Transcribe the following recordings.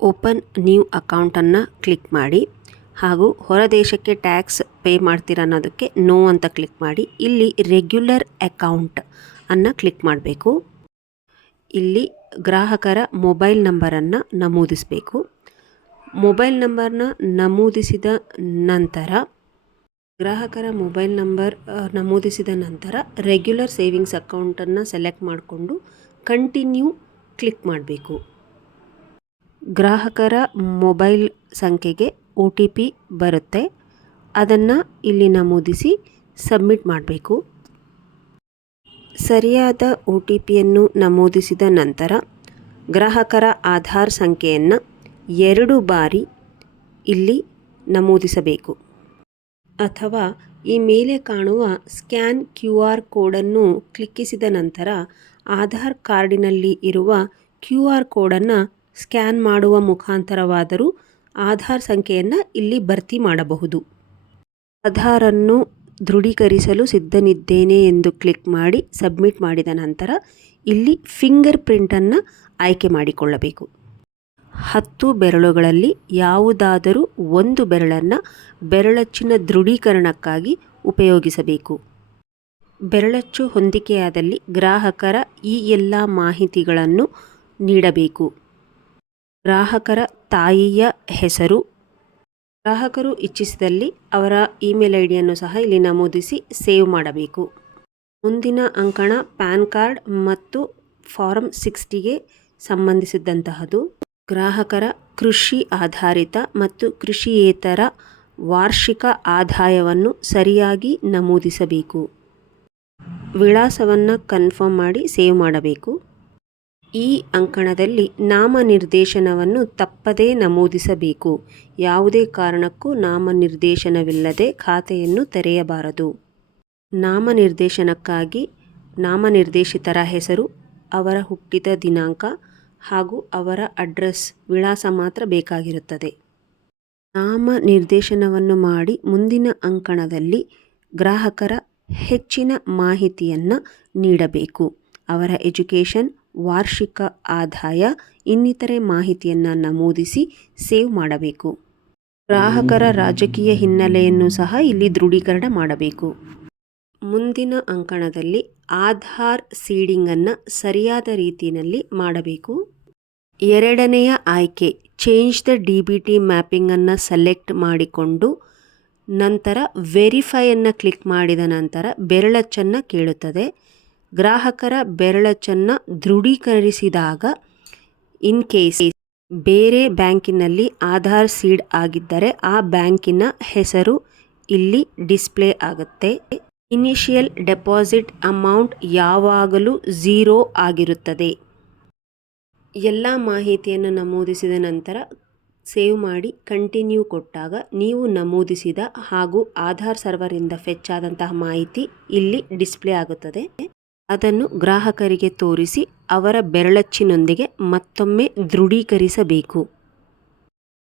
Open new ಅಕೌಂಟನ್ನು click ಮಾಡಿ ಹಾಗೂ ಹೊರ ದೇಶಕ್ಕೆ ಟ್ಯಾಕ್ಸ್ ಪೇ ಮಾಡ್ತೀರಾ ಅನ್ನೋದಕ್ಕೆ ನೋ ಅಂತ ಕ್ಲಿಕ್ ಮಾಡಿ ಇಲ್ಲಿ ರೆಗ್ಯುಲರ್ ಅಕೌಂಟ್ ಅನ್ನು ಕ್ಲಿಕ್ ಮಾಡಬೇಕು. ಇಲ್ಲಿ ಗ್ರಾಹಕರ ಮೊಬೈಲ್ ನಂಬರನ್ನು ನಮೂದಿಸಬೇಕು. ಮೊಬೈಲ್ ನಂಬರ್ನ ನಮೂದಿಸಿದ ನಂತರ ಗ್ರಾಹಕರ ಮೊಬೈಲ್ ನಂಬರ್ ನಮೂದಿಸಿದ ನಂತರ ರೆಗ್ಯುಲರ್ ಸೇವಿಂಗ್ಸ್ ಅಕೌಂಟನ್ನು ಸೆಲೆಕ್ಟ್ ಮಾಡಿಕೊಂಡು ಕಂಟಿನ್ಯೂ ಕ್ಲಿಕ್ ಮಾಡಬೇಕು. ಗ್ರಾಹಕರ ಮೊಬೈಲ್ ಸಂಖ್ಯೆಗೆ OTP ಬರುತ್ತೆ, ಅದನ್ನು ಇಲ್ಲಿ ನಮೂದಿಸಿ ಸಬ್ಮಿಟ್ ಮಾಡಬೇಕು. ಸರಿಯಾದ OTPಯನ್ನು ನಮೂದಿಸಿದ ನಂತರ ಗ್ರಾಹಕರ ಆಧಾರ್ ಸಂಖ್ಯೆಯನ್ನು 2 ಬಾರಿ ಇಲ್ಲಿ ನಮೂದಿಸಬೇಕು. ಅಥವಾ ಈ ಮೇಲೆ ಕಾಣುವ ಸ್ಕ್ಯಾನ್ QR ಕೋಡನ್ನು ಕ್ಲಿಕ್ಕಿಸಿದ ನಂತರ ಆಧಾರ್ ಕಾರ್ಡಿನಲ್ಲಿ ಇರುವ QR ಕೋಡನ್ನು ಸ್ಕ್ಯಾನ್ ಮಾಡುವ ಮುಖಾಂತರವಾದರೂ ಆಧಾರ್ ಸಂಖ್ಯೆಯನ್ನು ಇಲ್ಲಿ ಭರ್ತಿ ಮಾಡಬಹುದು. ಆಧಾರನ್ನು ದೃಢೀಕರಿಸಲು ಸಿದ್ಧನಿದ್ದೇನೆ ಎಂದು ಕ್ಲಿಕ್ ಮಾಡಿ ಸಬ್ಮಿಟ್ ಮಾಡಿದ ನಂತರ ಇಲ್ಲಿ ಫಿಂಗರ್ ಪ್ರಿಂಟನ್ನು ಆಯ್ಕೆ ಮಾಡಿಕೊಳ್ಳಬೇಕು. 10 ಬೆರಳುಗಳಲ್ಲಿ ಯಾವುದಾದರೂ ಒಂದು ಬೆರಳನ್ನು ಬೆರಳಚ್ಚಿನ ದೃಢೀಕರಣಕ್ಕಾಗಿ ಉಪಯೋಗಿಸಬೇಕು. ಬೆರಳಚ್ಚು ಹೊಂದಿಕೆಯಾದಲ್ಲಿ ಗ್ರಾಹಕರ ಈ ಎಲ್ಲ ಮಾಹಿತಿಗಳನ್ನು ನೀಡಬೇಕು. ಗ್ರಾಹಕರ ತಾಯಿಯ ಹೆಸರು, ಗ್ರಾಹಕರು ಇಚ್ಛಿಸಿದಲ್ಲಿ ಅವರ ಇಮೇಲ್ ಐಡಿಯನ್ನು ಸಹ ಇಲ್ಲಿ ನಮೂದಿಸಿ ಸೇವ್ ಮಾಡಬೇಕು. ಮುಂದಿನ ಅಂಕಣ ಪ್ಯಾನ್ ಕಾರ್ಡ್ ಮತ್ತು ಫಾರಂ 60ಗೆ ಸಂಬಂಧಿಸಿದಂತಹದ್ದು. ಗ್ರಾಹಕರ ಕೃಷಿ ಆಧಾರಿತ ಮತ್ತು ಕೃಷಿಯೇತರ ವಾರ್ಷಿಕ ಆದಾಯವನ್ನು ಸರಿಯಾಗಿ ನಮೂದಿಸಬೇಕು. ವಿಳಾಸವನ್ನು ಕನ್ಫರ್ಮ್ ಮಾಡಿ ಸೇವ್ ಮಾಡಬೇಕು. ಈ ಅಂಕಣದಲ್ಲಿ ನಾಮನಿರ್ದೇಶನವನ್ನು ತಪ್ಪದೇ ನಮೂದಿಸಬೇಕು. ಯಾವುದೇ ಕಾರಣಕ್ಕೂ ನಾಮನಿರ್ದೇಶನವಿಲ್ಲದೆ ಖಾತೆಯನ್ನು ತೆರೆಯಬಾರದು. ನಾಮನಿರ್ದೇಶನಕ್ಕಾಗಿ ನಾಮನಿರ್ದೇಶಿತರ ಹೆಸರು, ಅವರ ಹುಟ್ಟಿದ ದಿನಾಂಕ ಹಾಗೂ ಅವರ ಅಡ್ರೆಸ್ ವಿಳಾಸ ಮಾತ್ರ ಬೇಕಾಗಿರುತ್ತದೆ. ನಾಮನಿರ್ದೇಶನವನ್ನು ಮಾಡಿ ಮುಂದಿನ ಅಂಕಣದಲ್ಲಿ ಗ್ರಾಹಕರ ಹೆಚ್ಚಿನ ಮಾಹಿತಿಯನ್ನು ನೀಡಬೇಕು. ಅವರ ಎಜುಕೇಷನ್, ವಾರ್ಷಿಕ ಆದಾಯ, ಇನ್ನಿತರೆ ಮಾಹಿತಿಯನ್ನು ನಮೂದಿಸಿ ಸೇವ್ ಮಾಡಬೇಕು. ಗ್ರಾಹಕರ ರಾಜಕೀಯ ಹಿನ್ನೆಲೆಯನ್ನು ಸಹ ಇಲ್ಲಿ ದೃಢೀಕರಣ ಮಾಡಬೇಕು. ಮುಂದಿನ ಅಂಕಣದಲ್ಲಿ ಆಧಾರ್ ಸೀಡಿಂಗನ್ನು ಸರಿಯಾದ ರೀತಿಯಲ್ಲಿ ಮಾಡಬೇಕು. ಎರಡನೆಯ ಆಯ್ಕೆ ಚೇಂಜ್ ದ DBT ಮ್ಯಾಪಿಂಗನ್ನು ಸೆಲೆಕ್ಟ್ ಮಾಡಿಕೊಂಡು ನಂತರ ವೆರಿಫೈಯನ್ನು ಕ್ಲಿಕ್ ಮಾಡಿದ ನಂತರ ಬೆರಳಚ್ಚನ್ನು ಕೇಳುತ್ತದೆ. ಗ್ರಾಹಕರ ಬೆರಳಚ್ಚನ್ನು ದೃಢೀಕರಿಸಿದಾಗ ಇನ್ ಕೇಸ್ ಬೇರೆ ಬ್ಯಾಂಕಿನಲ್ಲಿ ಆಧಾರ್ ಸೀಡ್ ಆಗಿದ್ದರೆ ಆ ಬ್ಯಾಂಕಿನ ಹೆಸರು ಇಲ್ಲಿ ಡಿಸ್ಪ್ಲೇ ಆಗುತ್ತೆ. ಇನಿಷಿಯಲ್ ಡೆಪಾಸಿಟ್ ಅಮೌಂಟ್ ಯಾವಾಗಲೂ 0 ಆಗಿರುತ್ತದೆ. ಎಲ್ಲ ಮಾಹಿತಿಯನ್ನು ನಮೂದಿಸಿದ ನಂತರ ಸೇವ್ ಮಾಡಿ ಕಂಟಿನ್ಯೂ ಕೊಟ್ಟಾಗ ನೀವು ನಮೂದಿಸಿದ ಹಾಗೂ ಆಧಾರ್ ಸರ್ವರಿಂದ ಫೆಚ್ ಆದಂತಹ ಮಾಹಿತಿ ಇಲ್ಲಿ ಡಿಸ್ಪ್ಲೇ ಆಗುತ್ತದೆ. ಅದನ್ನು ಗ್ರಾಹಕರಿಗೆ ತೋರಿಸಿ ಅವರ ಬೆರಳಚ್ಚಿನೊಂದಿಗೆ ಮತ್ತೊಮ್ಮೆ ದೃಢೀಕರಿಸಬೇಕು.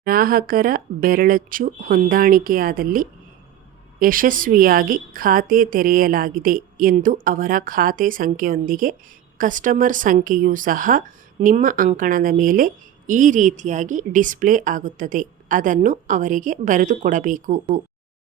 ಗ್ರಾಹಕರ ಬೆರಳಚ್ಚು ಹೊಂದಾಣಿಕೆಯಾದಲ್ಲಿ ಯಶಸ್ವಿಯಾಗಿ ಖಾತೆ ತೆರೆಯಲಾಗಿದೆ ಎಂದು ಅವರ ಖಾತೆ ಸಂಖ್ಯೆಯೊಂದಿಗೆ ಕಸ್ಟಮರ್ ಸಂಖ್ಯೆಯೂ ಸಹ ನಿಮ್ಮ ಅಂಕಣದ ಮೇಲೆ ಈ ರೀತಿಯಾಗಿ ಡಿಸ್ಪ್ಲೇ ಆಗುತ್ತದೆ. ಅದನ್ನು ಅವರಿಗೆ ಬರೆದುಕೊಡಬೇಕು.